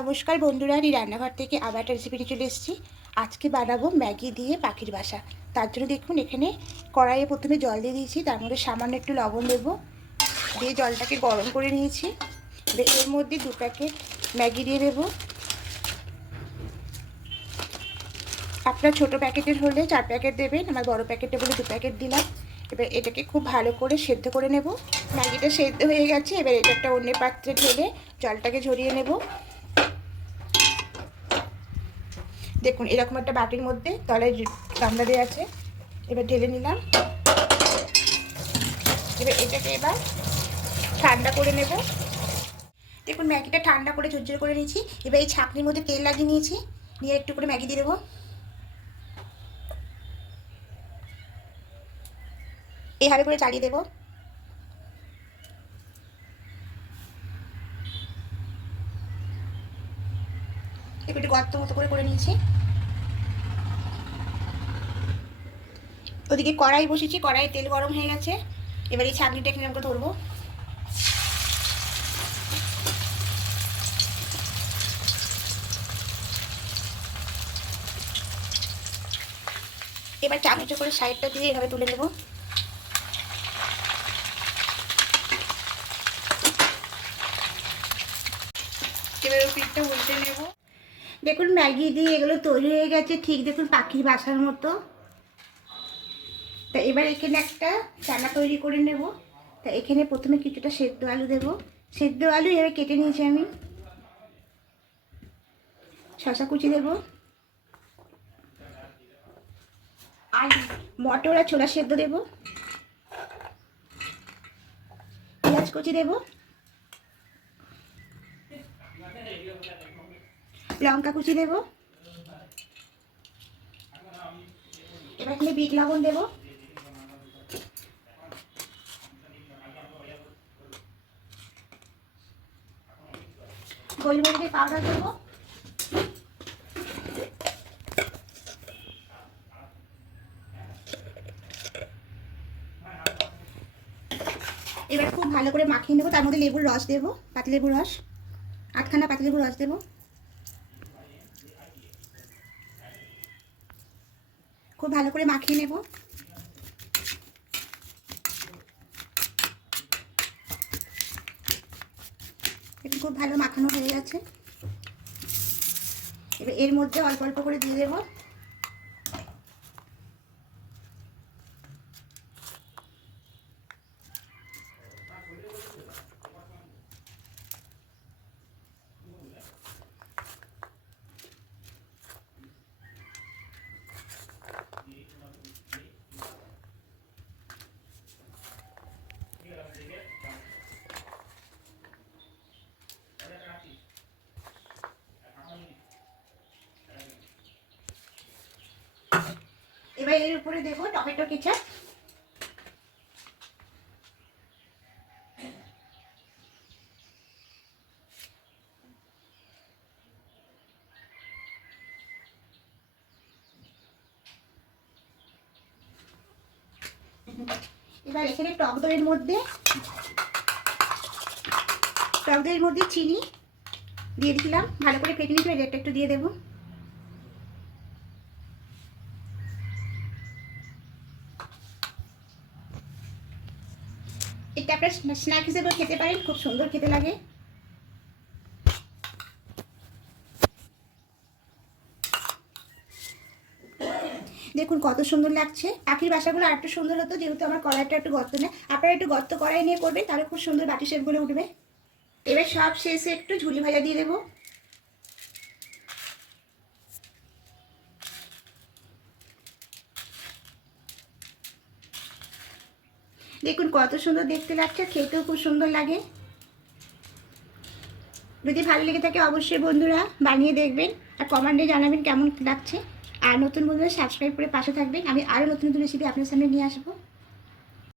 নমস্কার বন্ধুরা, আমি রান্নাঘর থেকে আবার একটা রেসিপি নিয়ে চলে এসেছি। আজকে বানাবো ম্যাগি দিয়ে পাখির বাসা। তার জন্য দেখুন, এখানে কড়াইয়ে প্রথমে জল দিয়ে দিয়েছি, তার মধ্যে সামান্য একটু লবণ দেবো। দিয়ে জলটাকে গরম করে নিয়েছি। এর মধ্যে দু প্যাকেট ম্যাগি দিয়ে দেবো। আপনার ছোটো প্যাকেটের হলে চার প্যাকেট দেবেন, আমার বড় প্যাকেটে বলে দু প্যাকেট দিলাম। এবার এটাকে খুব ভালো করে সেদ্ধ করে নেব। ম্যাগিটা সেদ্ধ হয়ে গেছে, এবার এটা একটা অন্য পাত্রে ঢেলে জলটাকে ঝরিয়ে নেব। দেখুন, এরকম একটা বাটির মধ্যে তলায় গামলা দেওয়া আছে, এবার ঢেলে নিলাম। এবার এটাকে এবার ঠান্ডা করে নেব। দেখুন, ম্যাগিটা ঠান্ডা করে ঝরঝর করে নিয়েছি। এবার এই ছাঁকনির মধ্যে তেল লাগিয়ে নিয়েছি। নিয়ে একটু করে ম্যাগি দিয়ে দেবো। এইভাবে করে চালিয়ে দেবো। একটু গর্ত মতো করে করে নিয়েছি। ওদিকে কড়াই বসেছি কড়াই তেল গরম হয়ে গেছে। এবার এই ছাগনিটা এখানে আমাকে ধরবো। এবার চামচ করে সাইডটা দিয়ে এভাবে তুলে নেব। এবার পিঠটা উল্টে নেব। দেখুন ম্যাগি দিয়ে এগুলো তৈরি হয়ে গেছে, ঠিক দেখুন পাখির বাসার মতো। তা এবার এখানে একটা চানা তৈরি করে নেব। তা এখানে প্রথমে কিছুটা সেদ্ধ আলু দেব। সেদ্ধ আলু এবার কেটে নিয়েছি আমি। শশা কুচি দেব। আর মটর আর ছোলা সেদ্ধ দেব। পেঁয়াজ কুচি দেবো। লঙ্কা কুচি দেব। এবার এখানে বিট লবণ দেব। গোলমরিচের পাউডার দেবো। এবার খুব ভালো করে মাখিয়ে নেব, তার মধ্যে লেবুর রস দেবো পাতি লেবুর রস, আটখানা পাতি লেবুর রস দেবো। খুব ভালো করে মাখিয়ে নেব। এটা খুব ভালো মাখানো হয়ে গেছে। এবার এর মধ্যে অল্প অল্প করে দিয়ে দেবো। এবার এর উপরে দেবো, টমেটো কেচাপ। এবার এখানে টক দইয়ের মধ্যে, টক দইয়ের মধ্যে চিনি দিয়ে দিলাম। ভালো করে ফেটে নিতে রেটটা একটু দিয়ে দেবো। এটা আপনার স্ন্যাক হিসেবে খেতে পারেন, খুব সুন্দর খেতে লাগে। দেখুন কত সুন্দর লাগছে। পাখির বাসাগুলো আর একটু সুন্দর হতো, যেহেতু আমার কড়াইটা একটু গর্ত নেই আপনারা একটু গর্ত কড়াই নিয়ে করবেন, তাহলে খুব সুন্দর বাটি শেপগুলো উঠবে। এবার সব শেষে একটু ঝুলি ভাজা দিয়ে দেবো। দেখুন কত সুন্দর দেখতে লাগছে, খেতেও খুব সুন্দর লাগে। যদি ভালো লেগে থাকে অবশ্যই বন্ধুরা বানিয়ে দেখবেন আর কমেন্টে জানাবেন কেমন লাগছে। আর নতুন বন্ধুরা সাবস্ক্রাইব করে পাশে থাকবেন। আমি আরও নতুন নতুন রেসিপি আপনার সামনে নিয়ে আসব।